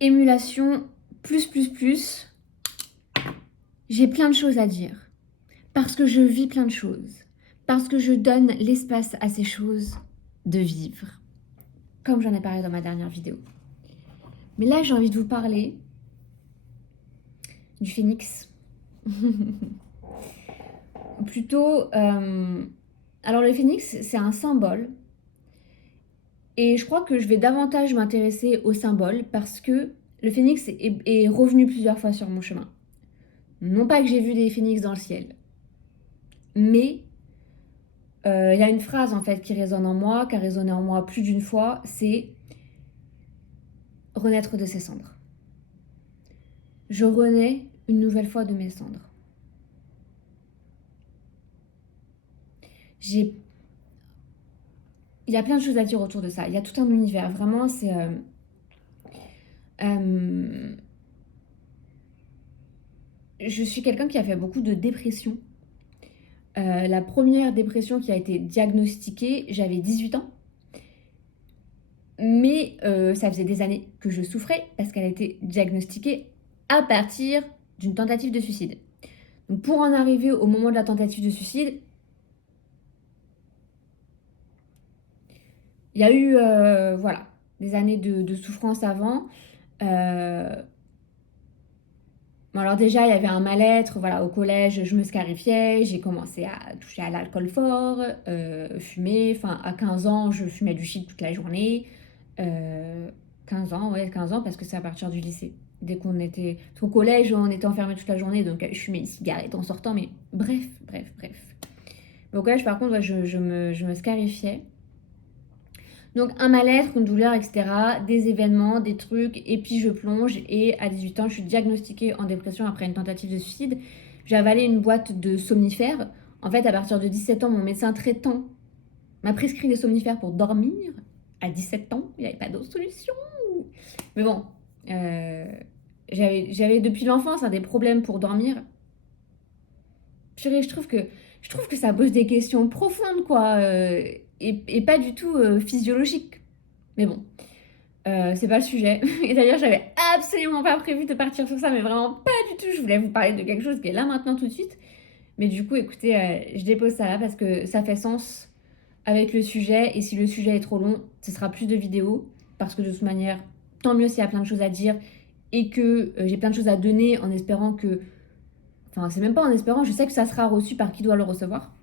émulation, plus. J'ai plein de choses à dire. Parce que je vis plein de choses. Parce que je donne l'espace à ces choses de vivre. Comme j'en ai parlé dans ma dernière vidéo. Mais là, j'ai envie de vous parler du phénix. Plutôt, alors le phénix, c'est un symbole. Et je crois que je vais davantage m'intéresser au symbole parce que le phénix est revenu plusieurs fois sur mon chemin. Non pas que j'ai vu des phénix dans le ciel, mais il y a une phrase en fait qui résonne en moi, qui a résonné en moi plus d'une fois, c'est renaître de ses cendres. Je renais une nouvelle fois de mes cendres. Il y a plein de choses à dire autour de ça. Il y a tout un univers. Vraiment, c'est... je suis quelqu'un qui a fait beaucoup de dépression. La première dépression qui a été diagnostiquée, j'avais 18 ans. Mais ça faisait des années que je souffrais parce qu'elle a été diagnostiquée à partir d'une tentative de suicide. Donc pour en arriver au moment de la tentative de suicide, il y a eu voilà, des années de souffrance avant. Bon, alors déjà, il y avait un mal-être. Voilà, au collège, je me scarifiais. J'ai commencé à toucher à l'alcool fort, fumer. Enfin, à 15 ans, je fumais du shit toute la journée. 15 ans, ouais, 15 ans, parce que c'est à partir du lycée. Dès qu'on était au collège, on était enfermés toute la journée, donc je fumais une cigarette en sortant, mais bref. Mais au collège, par contre, ouais, je me scarifiais. Donc un mal-être, une douleur, etc. Des événements, des trucs, et puis je plonge. Et à 18 ans, je suis diagnostiquée en dépression après une tentative de suicide. J'ai avalé une boîte de somnifères. En fait, à partir de 17 ans, mon médecin traitant m'a prescrit des somnifères pour dormir. À 17 ans, il n'y avait pas d'autre solution. Mais bon, j'avais depuis l'enfance des problèmes pour dormir. Chérie, je trouve que ça pose des questions profondes, quoi, et pas du tout physiologiques. Mais bon, c'est pas le sujet. Et d'ailleurs, j'avais absolument pas prévu de partir sur ça, mais vraiment pas du tout. Je voulais vous parler de quelque chose qui est là maintenant tout de suite. Mais du coup, écoutez, je dépose ça là parce que ça fait sens avec le sujet. Et si le sujet est trop long, ce sera plus de vidéos. Parce que de toute manière, tant mieux s'il y a plein de choses à dire et que j'ai plein de choses à donner en espérant que... Enfin, c'est même pas en espérant, je sais que ça sera reçu par qui doit le recevoir.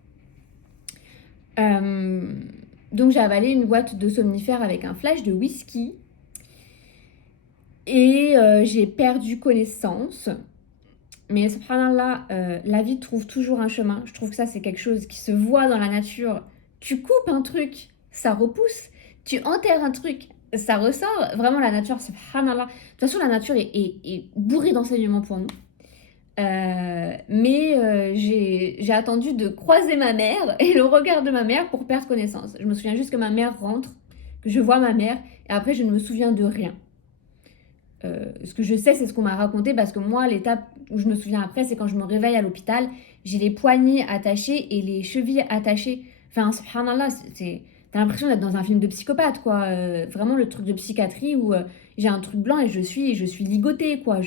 Donc j'ai avalé une boîte de somnifères avec un flash de whisky. Et j'ai perdu connaissance. Mais subhanallah, la vie trouve toujours un chemin. Je trouve que ça, c'est quelque chose qui se voit dans la nature. Tu coupes un truc, ça repousse. Tu enterres un truc, ça ressort. Vraiment, la nature, subhanallah. De toute façon, la nature est bourrée d'enseignements pour nous. Mais j'ai attendu de croiser ma mère et le regard de ma mère pour perdre connaissance. Je me souviens juste que ma mère rentre, que je vois ma mère, et après, je ne me souviens de rien. Ce que je sais, c'est ce qu'on m'a raconté parce que moi, l'étape où je me souviens après, c'est quand je me réveille à l'hôpital, j'ai les poignets attachés et les chevilles attachées. Enfin, subhanallah, t'as l'impression d'être dans un film de psychopathe, quoi. Vraiment le truc de psychiatrie où j'ai un truc blanc et je suis ligotée, quoi.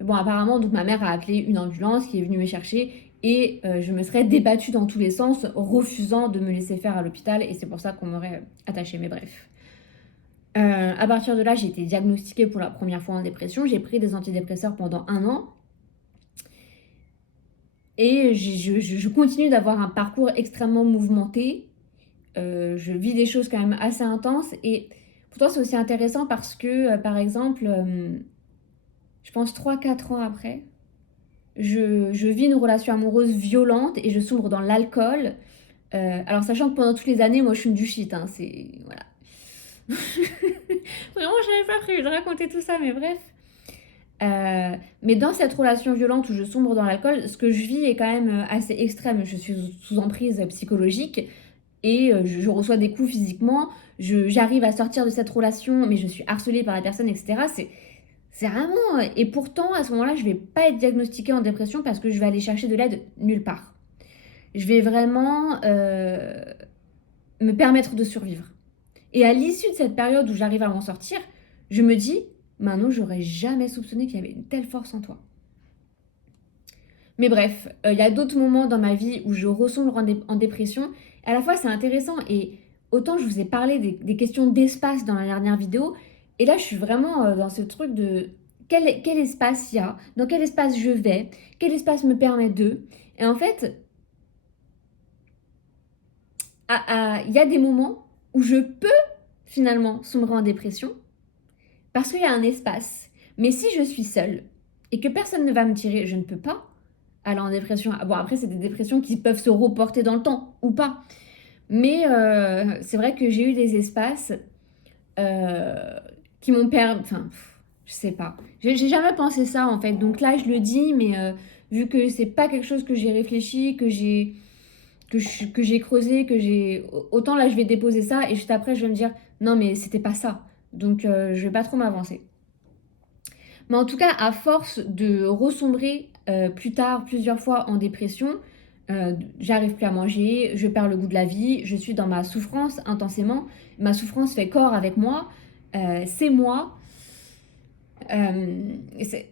Bon, apparemment, donc ma mère a appelé une ambulance qui est venue me chercher et je me serais débattue dans tous les sens, refusant de me laisser faire à l'hôpital et c'est pour ça qu'on m'aurait attachée, mais bref. À partir de là, j'ai été diagnostiquée pour la première fois en dépression. J'ai pris des antidépresseurs pendant 1 an. Et je continue d'avoir un parcours extrêmement mouvementé. Je vis des choses quand même assez intenses. Et pourtant, c'est aussi intéressant parce que, par exemple, je pense 3-4 ans après, je vis une relation amoureuse violente et je sombre dans l'alcool. Alors, sachant que pendant toutes les années, moi, je fume du shit. Hein, c'est... Voilà. Vraiment, je n'avais pas prévu de raconter tout ça, mais bref. Mais dans cette relation violente où je sombre dans l'alcool, ce que je vis est quand même assez extrême. Je suis sous emprise psychologique et je reçois des coups physiquement. J'arrive à sortir de cette relation, mais je suis harcelée par la personne, etc. C'est vraiment... Et pourtant, à ce moment-là, je vais pas être diagnostiquée en dépression parce que je vais aller chercher de l'aide nulle part. Je vais vraiment me permettre de survivre. Et à l'issue de cette période où j'arrive à m'en sortir, je me dis, Manon, j'aurais jamais soupçonné qu'il y avait une telle force en toi. Mais bref, il y a d'autres moments dans ma vie où je ressombre en dépression. À la fois, c'est intéressant et autant je vous ai parlé des questions d'espace dans la dernière vidéo, et là, je suis vraiment dans ce truc de quel espace il y a, dans quel espace je vais, quel espace me permet de. Et en fait, il y a des moments où je peux finalement sombrer en dépression parce qu'il y a un espace. Mais si je suis seule et que personne ne va me tirer, je ne peux pas aller en dépression. Bon, après, c'est des dépressions qui peuvent se reporter dans le temps ou pas. Mais c'est vrai que j'ai eu des espaces euh, qui m'ont permis. Enfin, je sais pas. J'ai jamais pensé ça en fait. Donc là, je le dis, mais vu que c'est pas quelque chose que j'ai réfléchi, que j'ai creusé, que j'ai. Autant là, je vais déposer ça et juste après, je vais me dire non, mais c'était pas ça. Donc je vais pas trop m'avancer. Mais en tout cas, à force de ressombrer plus tard, plusieurs fois en dépression, j'arrive plus à manger, je perds le goût de la vie, je suis dans ma souffrance intensément. Ma souffrance fait corps avec moi, c'est moi. Et c'est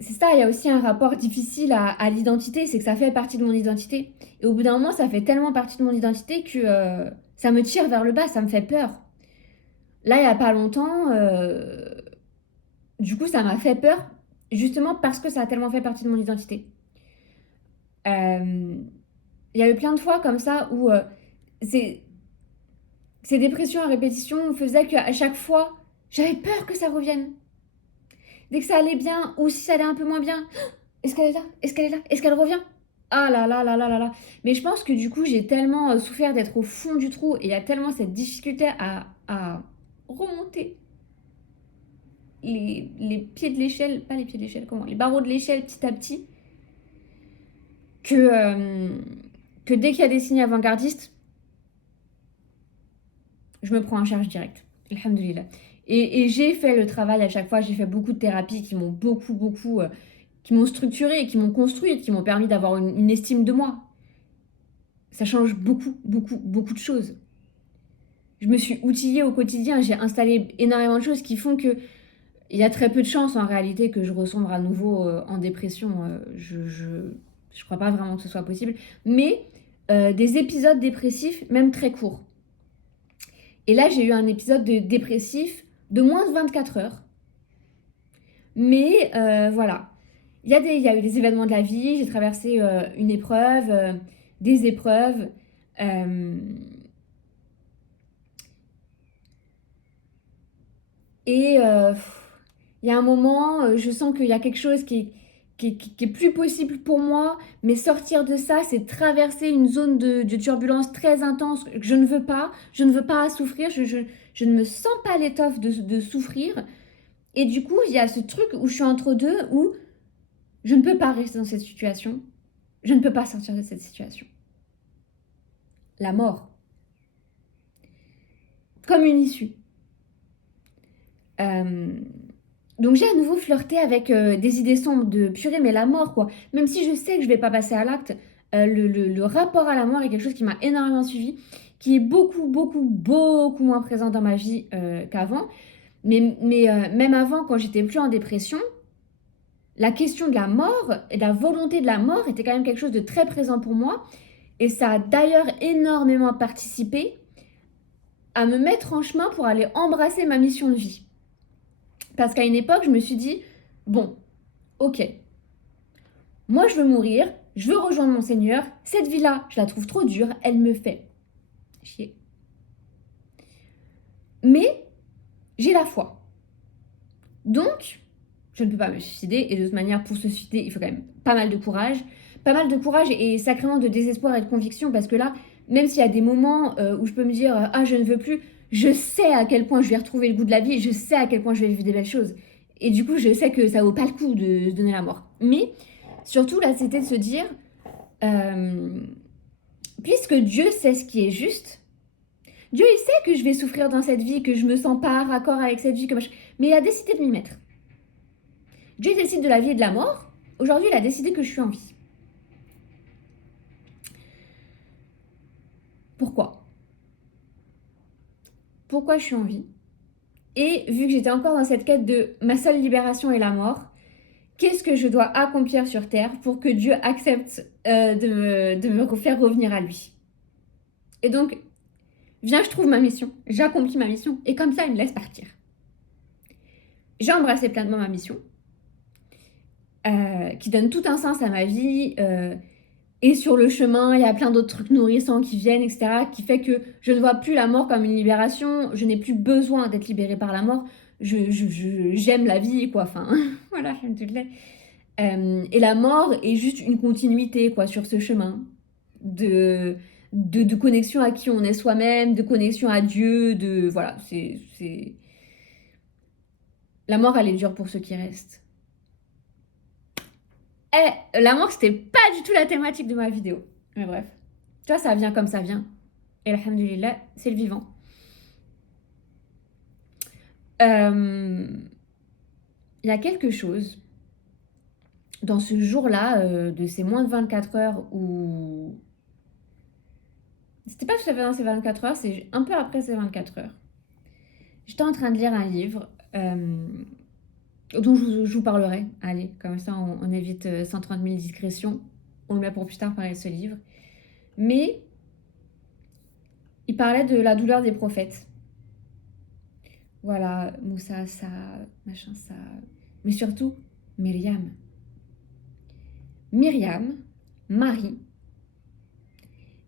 ça, il y a aussi un rapport difficile à l'identité, c'est que ça fait partie de mon identité. Et au bout d'un moment, ça fait tellement partie de mon identité que ça me tire vers le bas, ça me fait peur. Là, il n'y a pas longtemps, du coup, ça m'a fait peur, justement parce que ça a tellement fait partie de mon identité. Euh, Il y a eu plein de fois comme ça où ces, ces dépressions à répétition faisaient qu'à chaque fois, j'avais peur que ça revienne. Dès que ça allait bien, ou si ça allait un peu moins bien, est-ce qu'elle est là? Est-ce qu'elle est là? Est-ce qu'elle revient? Ah là là là là là là. Mais je pense que du coup, j'ai tellement souffert d'être au fond du trou et il y a tellement cette difficulté à remonter les pieds de l'échelle, pas les pieds de l'échelle, comment? Les barreaux de l'échelle petit à petit, que, euh, que dès qu'il y a des signes avant-gardistes, je me prends en charge direct. Alhamdoulilah. Et j'ai fait le travail à chaque fois, j'ai fait beaucoup de thérapies qui m'ont beaucoup, qui m'ont structuré, qui m'ont construite, qui m'ont permis d'avoir une estime de moi. Ça change beaucoup de choses. Je me suis outillée au quotidien, j'ai installé énormément de choses qui font que il y a très peu de chances en réalité que je ressombre à nouveau en dépression. Je crois pas vraiment que ce soit possible. Mais des épisodes dépressifs, même très courts. Et là, j'ai eu un épisode dépressif de moins de 24 heures. Mais voilà, il y a eu des événements de la vie, j'ai traversé une épreuve, des épreuves. euh, et il y a un moment, je sens qu'il y a quelque chose qui est plus possible pour moi, mais sortir de ça, c'est traverser une zone de turbulence très intense que je ne veux pas. Je ne veux pas souffrir, je ne me sens pas l'étoffe de souffrir. Et du coup, il y a ce truc où je suis entre deux, où je ne peux pas rester dans cette situation. Je ne peux pas sortir de cette situation. La mort, comme une issue. Euh, donc j'ai à nouveau flirté avec des idées sombres de purée, mais la mort, quoi. Même si je sais que je vais pas passer à l'acte, le rapport à la mort est quelque chose qui m'a énormément suivi, qui est beaucoup moins présent dans ma vie qu'avant. Mais même avant, quand j'étais plus en dépression, la question de la mort et la volonté de la mort était quand même quelque chose de très présent pour moi. Et ça a d'ailleurs énormément participé à me mettre en chemin pour aller embrasser ma mission de vie. Parce qu'à une époque, je me suis dit, bon, ok, moi je veux mourir, je veux rejoindre mon Seigneur, cette vie-là, je la trouve trop dure, elle me fait chier. Mais j'ai la foi. Donc, je ne peux pas me suicider, et de toute manière, pour se suicider, il faut quand même pas mal de courage et sacrément de désespoir et de conviction, parce que là, même s'il y a des moments où je peux me dire, ah, je ne veux plus, je sais à quel point je vais retrouver le goût de la vie, je sais à quel point je vais vivre des belles choses. Et du coup, je sais que ça vaut pas le coup de se donner la mort. Mais, surtout, là, c'était de se dire, euh, puisque Dieu sait ce qui est juste, Dieu, il sait que je vais souffrir dans cette vie, que je me sens pas raccord avec cette vie, mais il a décidé de m'y mettre. Dieu décide de la vie et de la mort. Aujourd'hui, il a décidé que je suis en vie. Pourquoi? Pourquoi je suis en vie? Et vu que j'étais encore dans cette quête de ma seule libération est la mort, qu'est-ce que je dois accomplir sur Terre pour que Dieu accepte de me faire revenir à lui? Et donc, viens, je trouve ma mission, j'accomplis ma mission, et comme ça, il me laisse partir. J'ai embrassé pleinement ma mission, qui donne tout un sens à ma vie, et sur le chemin, il y a plein d'autres trucs nourrissants qui viennent, etc., qui fait que je ne vois plus la mort comme une libération, je n'ai plus besoin d'être libérée par la mort, j'aime la vie, quoi, enfin, voilà, alhamdoulilah. Et la mort est juste une continuité, quoi, sur ce chemin de connexion à qui on est soi-même, de connexion à Dieu, voilà, c'est... La mort, elle est dure pour ceux qui restent. La mort, c'était pas du tout la thématique de ma vidéo. Mais bref. Tu vois, ça vient comme ça vient. Et alhamdoulilah, c'est le vivant. Il y a quelque chose dans ce jour-là, de ces moins de 24 heures où... C'était pas tout à fait dans ces 24 heures, c'est un peu après ces 24 heures. J'étais en train de lire un livre dont je vous parlerai. Allez, comme ça on évite 130 000 discrétions. On le met pour plus tard, parler de ce livre. Mais il parlait de la douleur des prophètes. Voilà, Moussa, ça, machin, ça. Mais surtout, Myriam. Myriam, Marie,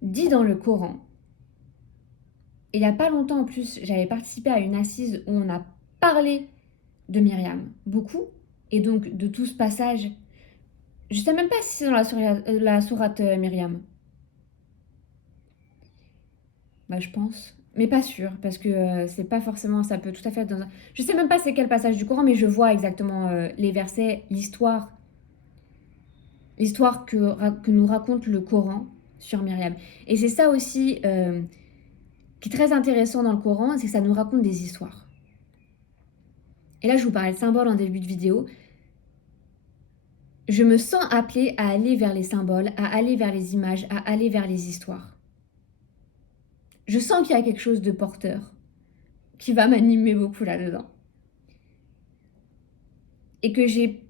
dit dans le Coran, et il n'y a pas longtemps en plus, j'avais participé à une assise où on a parlé de Myriam, beaucoup, et donc de tout ce passage. Je ne sais même pas si c'est dans la sourate Myriam. Bah, je pense. Mais pas sûr, parce que c'est pas forcément, ça peut tout à fait être dans un... Je sais même pas c'est quel passage du Coran, mais je vois exactement les versets, l'histoire que nous raconte le Coran sur Myriam. Et c'est ça aussi qui est très intéressant dans le Coran, c'est que ça nous raconte des histoires. Et là, je vous parlais de symboles en début de vidéo. Je me sens appelée à aller vers les symboles, à aller vers les images, à aller vers les histoires. Je sens qu'il y a quelque chose de porteur qui va m'animer beaucoup là-dedans. Et que j'ai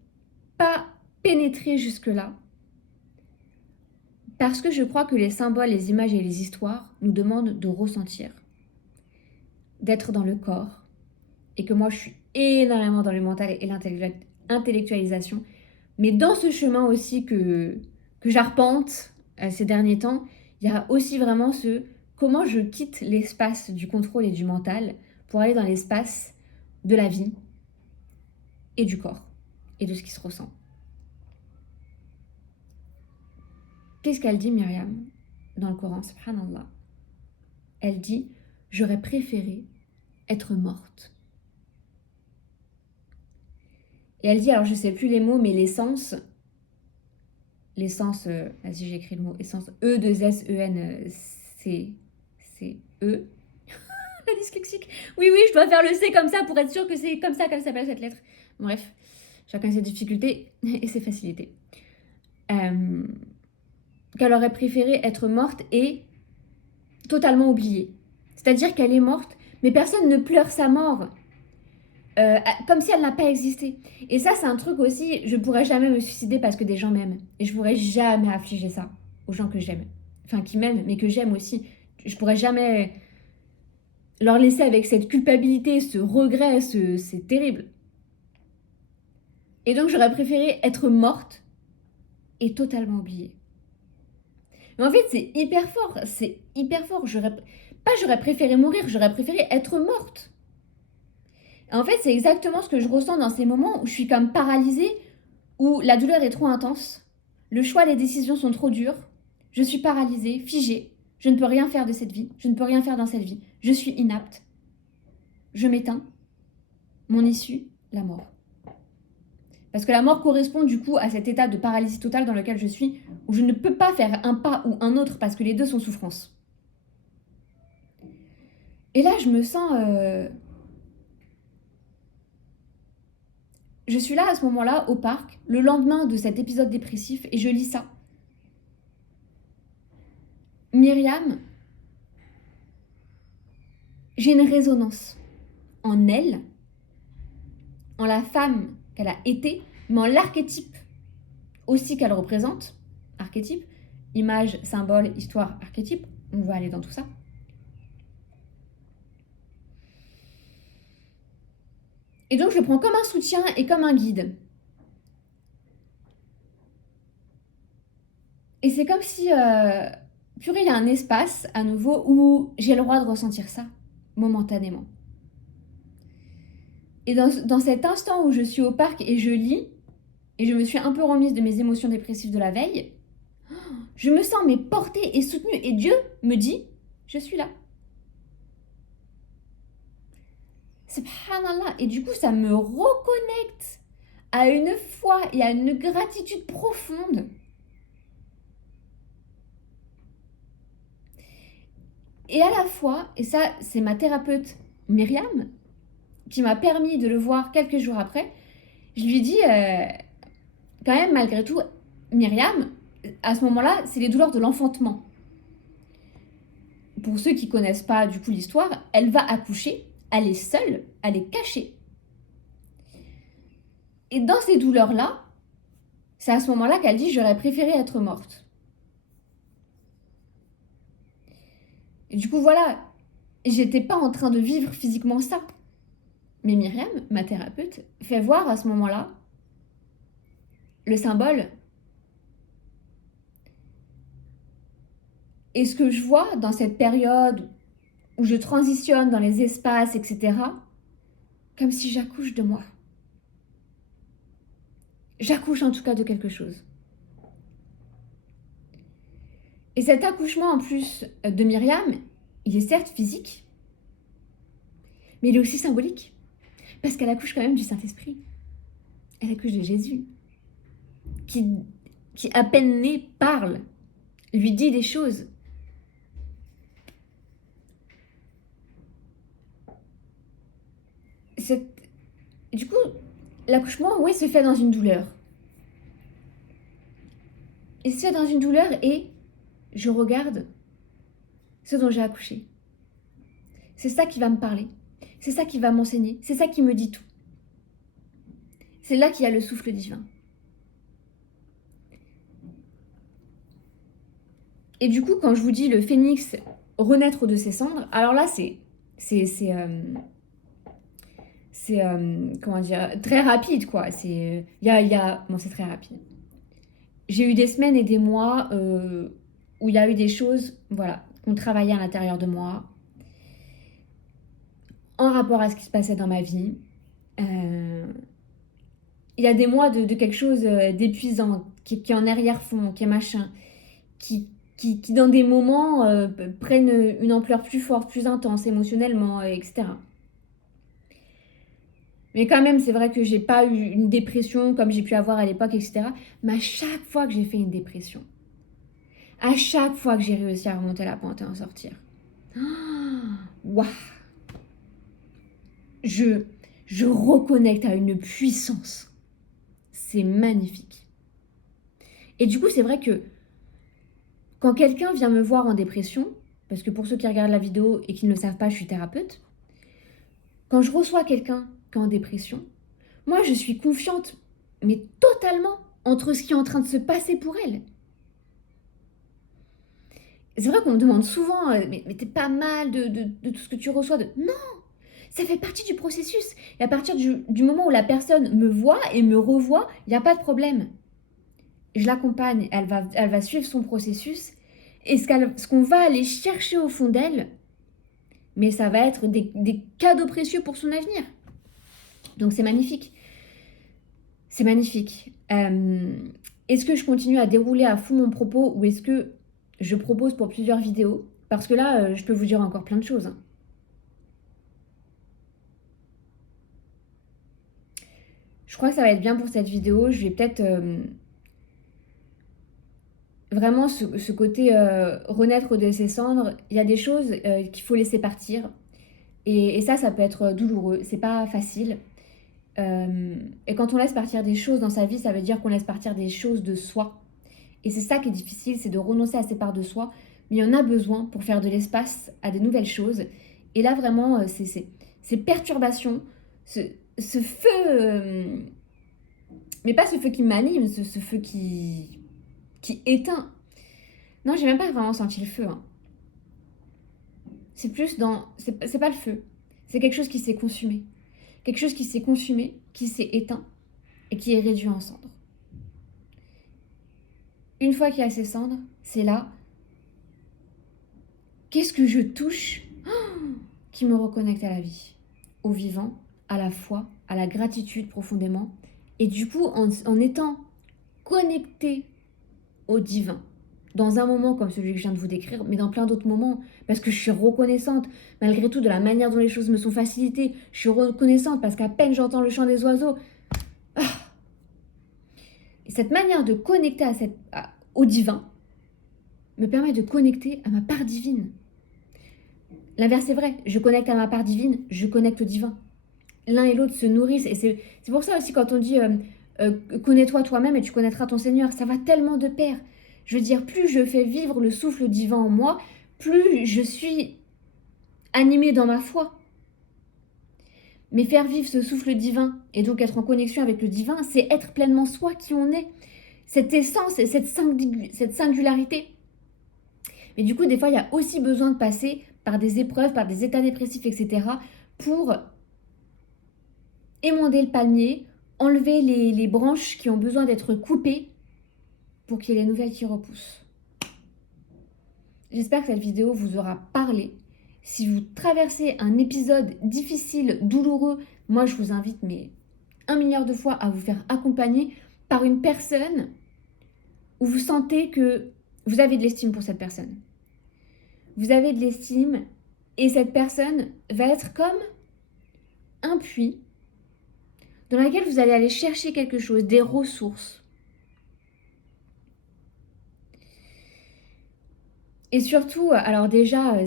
pas pénétré jusque-là. Parce que je crois que les symboles, les images et les histoires nous demandent de ressentir, d'être dans le corps. Et que moi, je suis énormément dans le mental et l'intellectualisation. Mais dans ce chemin aussi que j'arpente ces derniers temps, il y a aussi vraiment comment je quitte l'espace du contrôle et du mental pour aller dans l'espace de la vie et du corps et de ce qui se ressent. Qu'est-ce qu'elle dit, Myriam, dans le Coran, subhanallah? Elle dit « J'aurais préféré être morte ». Et elle dit, alors je sais plus les mots, mais l'essence, vas-y j'écris le mot, essence, E-2-S-E-N-C-E. La dyslexique. Oui, je dois faire le C comme ça pour être sûre que c'est comme ça qu'elle s'appelle cette lettre. Bref, chacun ses difficultés et ses facilités. Qu'elle aurait préféré être morte et totalement oubliée. C'est-à-dire qu'elle est morte, mais personne ne pleure sa mort. Comme si elle n'a pas existé. Et ça, c'est un truc aussi, je pourrais jamais me suicider parce que des gens m'aiment. Et je pourrais jamais affliger ça aux gens que j'aime. Enfin, qui m'aiment, mais que j'aime aussi. Je pourrais jamais leur laisser avec cette culpabilité, ce regret, c'est terrible. Et donc, j'aurais préféré être morte et totalement oubliée. Mais en fait, c'est hyper fort. J'aurais préféré mourir, j'aurais préféré être morte. En fait, c'est exactement ce que je ressens dans ces moments où je suis comme paralysée, où la douleur est trop intense, le choix, les décisions sont trop dures, je suis paralysée, figée, je ne peux rien faire de cette vie, je ne peux rien faire dans cette vie, je suis inapte, je m'éteins, mon issue, la mort. Parce que la mort correspond du coup à cet état de paralysie totale dans lequel je suis, où je ne peux pas faire un pas ou un autre parce que les deux sont souffrance. Et là, je me sens... Je suis là à ce moment-là, au parc, le lendemain de cet épisode dépressif, et je lis ça. Myriam, j'ai une résonance. en elle, en la femme qu'elle a été, mais en l'archétype aussi qu'elle représente. Archétype, image, symbole, histoire, archétype. On va aller dans tout ça. Et donc, je le prends comme un soutien et comme un guide. Et c'est comme si, purée, il y a un espace à nouveau où j'ai le droit de ressentir ça, momentanément. Et dans cet instant où je suis au parc et je lis, et je me suis un peu remise de mes émotions dépressives de la veille, je me sens mais portée et soutenue. Et Dieu me dit, je suis là. Subhanallah. Et du coup, ça me reconnecte à une foi et à une gratitude profonde. Et à la fois, et ça, c'est ma thérapeute Myriam qui m'a permis de le voir quelques jours après, je lui dis, quand même, malgré tout, Myriam, à ce moment-là, c'est les douleurs de l'enfantement. Pour ceux qui ne connaissent pas du coup l'histoire, elle va accoucher, elle est seule, elle est cachée. Et dans ces douleurs-là, c'est à ce moment-là qu'elle dit, j'aurais préféré être morte. Et du coup, voilà, j'étais pas en train de vivre physiquement ça. Mais Myriam, ma thérapeute, fait voir à ce moment-là le symbole. Et ce que je vois dans cette période où je transitionne dans les espaces, etc., comme si j'accouche de moi. J'accouche en tout cas de quelque chose. Et cet accouchement en plus de Myriam, il est certes physique, mais il est aussi symbolique. Parce qu'elle accouche quand même du Saint-Esprit. Elle accouche de Jésus. Qui à peine né, parle, lui dit des choses. Du coup, l'accouchement, oui, se fait dans une douleur. Il se fait dans une douleur et je regarde ce dont j'ai accouché. C'est ça qui va me parler. C'est ça qui va m'enseigner. C'est ça qui me dit tout. C'est là qu'il y a le souffle divin. Et du coup, quand je vous dis le phénix renaître de ses cendres, alors là, c'est comment dire, très rapide, quoi. Bon, c'est très rapide. J'ai eu des semaines et des mois où il y a eu des choses, voilà, qu'on travaillait à l'intérieur de moi, en rapport à ce qui se passait dans ma vie. Il y a des mois de quelque chose d'épuisant, qui est en arrière-fond, qui est machin, qui dans des moments prennent une ampleur plus forte, plus intense émotionnellement, etc. Mais quand même, c'est vrai que j'ai pas eu une dépression comme j'ai pu avoir à l'époque, etc. Mais à chaque fois que j'ai fait une dépression, à chaque fois que j'ai réussi à remonter la pente et en sortir, waouh, je reconnecte à une puissance. C'est magnifique. Et du coup, c'est vrai que quand quelqu'un vient me voir en dépression, parce que pour ceux qui regardent la vidéo et qui ne le savent pas, je suis thérapeute, quand je reçois quelqu'un qui est en dépression, moi je suis confiante, mais totalement, entre ce qui est en train de se passer pour elle. C'est vrai qu'on me demande souvent, mais t'es pas mal de tout ce que tu reçois. Non, ça fait partie du processus. Et à partir du moment où la personne me voit et me revoit, il n'y a pas de problème. Je l'accompagne, elle va suivre son processus. Et ce qu'on va aller chercher au fond d'elle, mais ça va être des cadeaux précieux pour son avenir. Donc c'est magnifique. C'est magnifique. Est-ce que je continue à dérouler à fond mon propos ou est-ce que je propose pour plusieurs vidéos? Parce que là, je peux vous dire encore plein de choses. Je crois que ça va être bien pour cette vidéo. Je vais peut-être vraiment ce côté renaître de ses cendres. Il y a des choses qu'il faut laisser partir. Et ça peut être douloureux. C'est pas facile. Et quand on laisse partir des choses dans sa vie, ça veut dire qu'on laisse partir des choses de soi. Et c'est ça qui est difficile, c'est de renoncer à ces parts de soi. Mais il y en a besoin pour faire de l'espace à de nouvelles choses. Et là, vraiment, ces perturbations, ce, ce feu, mais pas ce feu qui m'anime, ce feu qui éteint. Non, j'ai même pas vraiment senti le feu, hein. C'est plus dans... C'est pas le feu. C'est quelque chose qui s'est consumé. Quelque chose qui s'est consumé, qui s'est éteint et qui est réduit en cendres. Une fois qu'il y a ces cendres, c'est là... Qu'est-ce que je touche qui me reconnecte à la vie, au vivant, à la foi, à la gratitude profondément. Et du coup, en étant connecté au divin, dans un moment comme celui que je viens de vous décrire, mais dans plein d'autres moments, parce que je suis reconnaissante, malgré tout, de la manière dont les choses me sont facilitées. Je suis reconnaissante parce qu'à peine j'entends le chant des oiseaux. Et cette manière de connecter au divin me permet de connecter à ma part divine. L'inverse est vrai, je connecte à ma part divine, je connecte au divin. L'un et l'autre se nourrissent, et c'est pour ça aussi quand on dit connais-toi toi-même et tu connaîtras ton Seigneur, ça va tellement de pair. Je veux dire, plus je fais vivre le souffle divin en moi, plus je suis animée dans ma foi. Mais faire vivre ce souffle divin, et donc être en connexion avec le divin, c'est être pleinement soi qui on est. Cette essence et cette singularité. Mais du coup, des fois, il y a aussi besoin de passer par des épreuves, par des états dépressifs, etc. pour émonder le palmier, enlever les branches qui ont besoin d'être coupées pour qu'il y ait les nouvelles qui repoussent. J'espère que cette vidéo vous aura parlé. Si vous traversez un épisode difficile, douloureux, moi je vous invite 1 milliard de fois à vous faire accompagner par une personne où vous sentez que vous avez de l'estime pour cette personne. Vous avez de l'estime et cette personne va être comme un puits dans lequel vous allez aller chercher quelque chose, des ressources. Et surtout, alors déjà,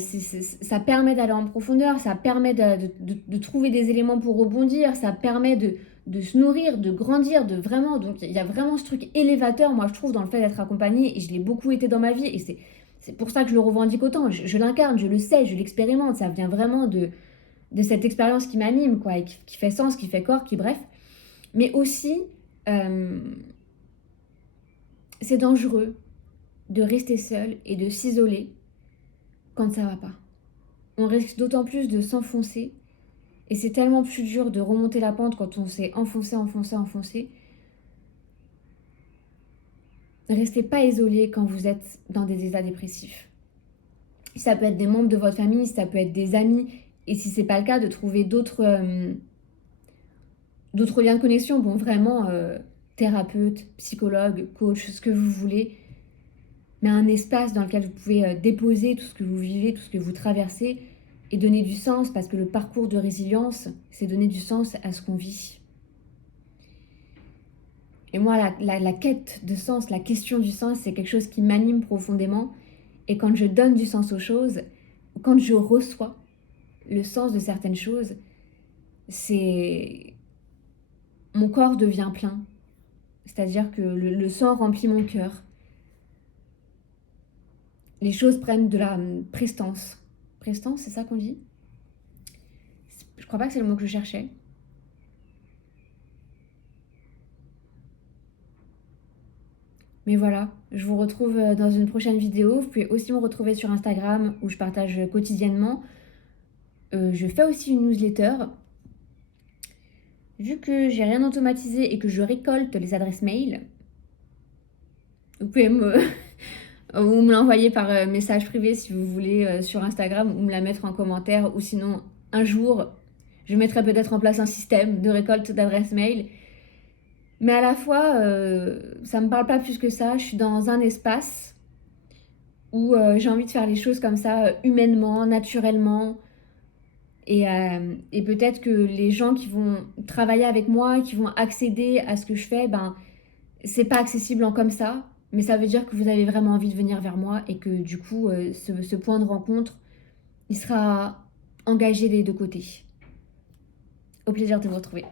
ça permet d'aller en profondeur, ça permet de trouver des éléments pour rebondir, ça permet de se nourrir, de grandir, de vraiment... Donc il y a vraiment ce truc élévateur, moi je trouve, dans le fait d'être accompagnée, et je l'ai beaucoup été dans ma vie, et c'est pour ça que je le revendique autant. Je l'incarne, je le sais, je l'expérimente, ça vient vraiment de cette expérience qui m'anime, quoi, et qui fait sens, qui fait corps, qui bref. Mais aussi, c'est dangereux de rester seul et de s'isoler quand ça va pas. On risque d'autant plus de s'enfoncer et c'est tellement plus dur de remonter la pente quand on s'est enfoncé. Restez pas isolé quand vous êtes dans des états dépressifs. Ça peut être des membres de votre famille, ça peut être des amis, et si c'est pas le cas, de trouver d'autres liens de connexion. Bon, vraiment, thérapeute, psychologue, coach, ce que vous voulez, mais un espace dans lequel vous pouvez déposer tout ce que vous vivez, tout ce que vous traversez, et donner du sens, parce que le parcours de résilience, c'est donner du sens à ce qu'on vit. Et moi, la quête de sens, la question du sens, c'est quelque chose qui m'anime profondément. Et quand je donne du sens aux choses, quand je reçois le sens de certaines choses, mon corps devient plein. C'est-à-dire que le sang remplit mon cœur. Les choses prennent de la prestance. Prestance, c'est ça qu'on dit? Je crois pas que c'est le mot que je cherchais. Mais voilà, je vous retrouve dans une prochaine vidéo. Vous pouvez aussi me retrouver sur Instagram où je partage quotidiennement. Je fais aussi une newsletter. Vu que j'ai rien automatisé et que je récolte les adresses mail, vous pouvez ou me l'envoyer par message privé si vous voulez sur Instagram ou me la mettre en commentaire, ou sinon un jour je mettrai peut-être en place un système de récolte d'adresses mail. Mais à la fois ça me parle pas plus que ça. Je suis dans un espace où j'ai envie de faire les choses comme ça humainement, naturellement, et peut-être que les gens qui vont travailler avec moi, qui vont accéder à ce que je fais, c'est pas accessible en comme ça, mais ça veut dire que vous avez vraiment envie de venir vers moi et que du coup, ce point de rencontre, il sera engagé des deux côtés. Au plaisir de vous retrouver.